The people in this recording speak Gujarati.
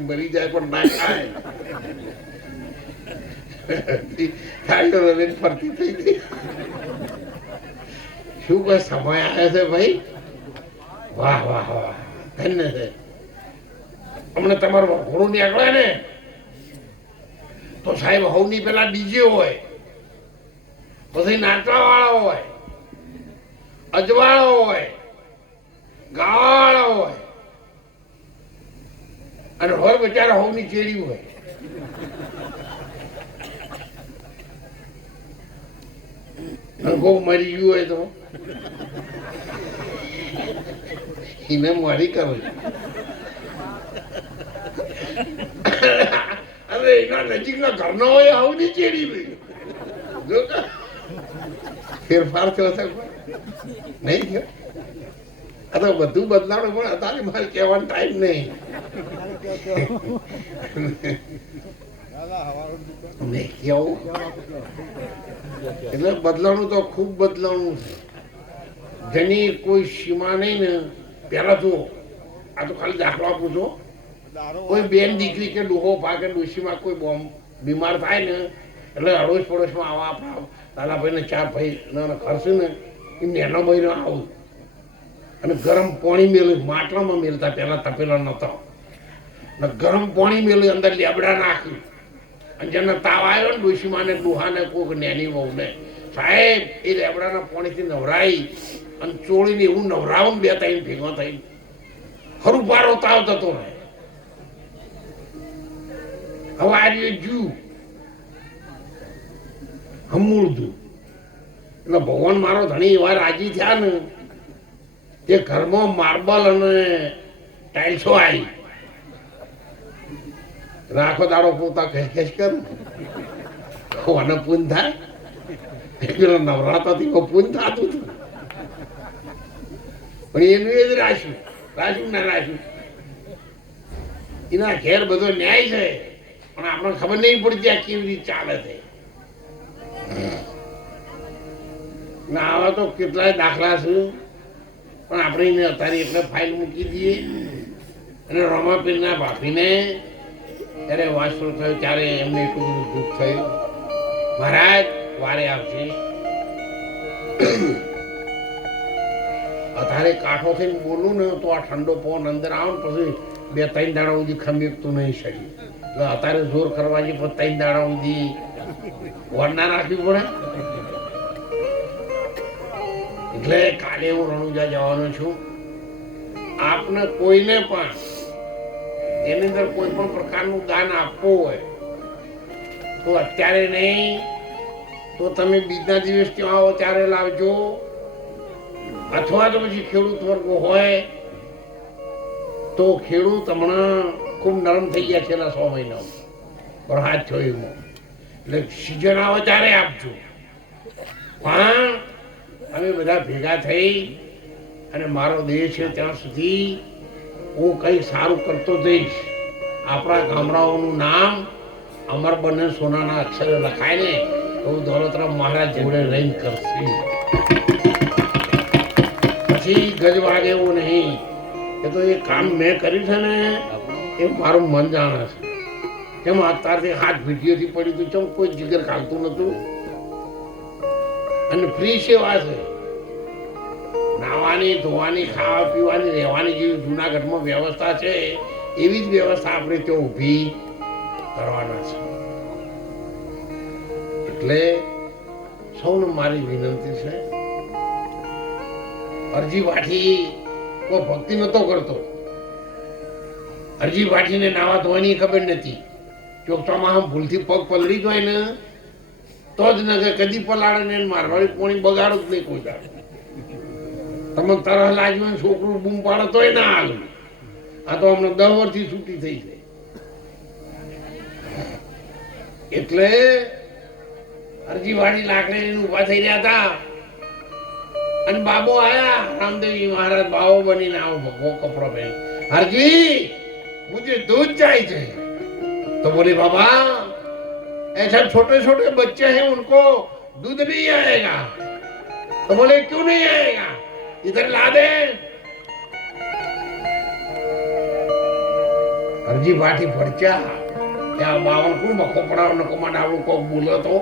મરી જાય પણ ના ખાય થાળીઓ રવીને ફરતી થઈ શું કોઈ સમય આવ્યો છે ભાઈ વાહ વાહ વાહ ધન્ય છે હમણાં તમારું ઘોડું નીકળે ને તો સાહેબ, હવની પેલા ડીજે હોય, પછી નાચવા વાળો હોય, અજવાળો હોય, ગાવાળો હોય, અને હોર બચારા હવની ચેડી હોય. મરી ગયું હોય તો? એને મારી કરું અરે એના નજીકના ઘરનો હોય આવું નહીં ચેડી ભાઈ. જો ફેરફાર થયો છે નહીં થયો? આ તો બધું બદલાણું પણ અત્યારે મારે કહેવાનો ટાઈમ નહીં. કેવું એટલે બદલાણું તો ખૂબ બદલાણું છે. જેની કોઈ સીમા નહીં ને, પહેલા જુઓ, આ તો ખાલી દાખલો આપું છું. કોઈ બેન દીકરી કે ડોહો પાકે ડોશીમાં કોઈ બોમ્બ બીમાર થાય ને, એટલે અડોશ પડોશમાં આવા આપણા દાદાભાઈને ચાર ભાઈ ના ખર્ચ ને, એ નેનો મહિનો આવું. અને ગરમ પાણી મેળ્યું માટલામાં મેળતા પહેલા તપેલા નહોતો. ને ગરમ પાણી મેળ્યું અંદર લેબડા નાખ્યું. અને જેને તાવ આવ્યો ને ડોશીમાં ને ડોહાને કોક નેની વહુને, સાહેબ, એ લેબડાના પાણીથી નવરાઈ. અને ચોળીને એવું નવરાવું બે ત્રણ ભેગો થઈ ખરું પારો તાવ થતો રહે. How are you, Jew? હમુળતું એટલે ભગવાન મારો ધણી એવા રાજી થયા ને તે ઘરમાં માર્બલ અને ટાઇલ્સો આવી રાખો દાડો પોતા ખેંચ ખેંચ કર કોને પૂન થાય પેલો નવરાત્રથી પૂન થતું હતું પણ એનું એ જ રાખ્યું રાખ્યું ના રાખ્યું એના ઘેર બધો ન્યાય છે પણ આપણને ખબર નહીં પડતી આ કેવી રીતે ચાલે છે. ના આવા તો કેટલાય દાખલા છે. પણ આપણે એને અતારી એટલે ફાઇલ મૂકી દઈએ. અને રમાપીરના ભાભીને ત્યારે વાસણો થયો ત્યારે એમને એટલું દુઃખ થયું. મહારાજ, વારે આવશે અત્યારે કાઠો થઈને બોલું ને તો આ ઠંડો પવન અંદર આવે પછી બે ત્રણ દાડા સુધી ખમીરતું નહીં શરીર અત્યારે જોર કરવા જઈએ પણ ત્રણ દાડા સુધી વરના રાખવી પડે. એટલે કાલે હું રણુજા જવાનો છું. આપને કોઈને પણ એની અંદર કોઈ પણ પ્રકારનું દાન આપવું હોય, તો અત્યારે નહીં, તો તમે બીજા દિવસ ત્યાં આવો ત્યારે લાવજો. અથવા તો પછી ખેડૂત વર્ગ હોય, તો ખેડૂત હમણાં ખૂબ નરમ થઈ ગયા છેલ્લા સો મહિના પણ હાથ થયો. એમાં એટલે સિઝન આવે ત્યારે આપજો. પણ અમે બધા ભેગા થઈ અને મારો દેહ છે ત્યાં સુધી હું કંઈ સારું કરતો જઈશ. આપણા ગામડાઓનું નામ અમર બંને સોનાના અક્ષરે લખાય ને, તો હું દોલતરામ મહારાજ જોડે રહીને કરશે. પછી ગજ વાગે એવું નહીં. એ તો એ કામ મેં કર્યું છે ને એ મારું મન જાણે છે. કેમ અત્યારથી હાથ ભીડીઓથી પડી તું, ચમ કોઈ જીગર ખાલતું નતું? અને ફ્રી સેવા છે. નાવાની, ધોવાની, ખાવા પીવાની, રહેવાની જેવી જુનાગઢમાં વ્યવસ્થા છે, એવી જ વ્યવસ્થા આપણે ત્યાં ઊભી કરવાના છે. એટલે સૌને મારી વિનંતી છે, અરજી વાઠી કોઈ ભક્તિ નતો કરતો. અરજી વાઠીને નાવા ધોવાની ખબર નથી. ચોકટામાં ભૂલથી પગ પલળી જાય ને, તો જ ન કદી પલાળે ને મારવાળી કોણી બગાડો જ નહીં કોઈ તમે તરહ લાજમાં છોકરું બૂમ પાડો તોય ના હાલ. આ તો અમને દસ વર્ષથી છૂટી થઈ છે એટલે અરજીવાડી લાકડી ઊભા થઈ રહ્યા હતા. અને બાબો આયા, રામદેવજી મહારાજ બાવો બનીને આવો ભગવો કપડો પહેર હરજી! मुझे दूध चाहिए तो बोले बाबा ऐसा छोटे छोटे बच्चे हैं उनको दूध नहीं आएगा तो बोले क्यों नहीं आएगा इधर ला दे અરજી વાટી ફરચા ત્યાં બાવન કોણ મખો પડાવ નકો મનાવું કોક બોલો તો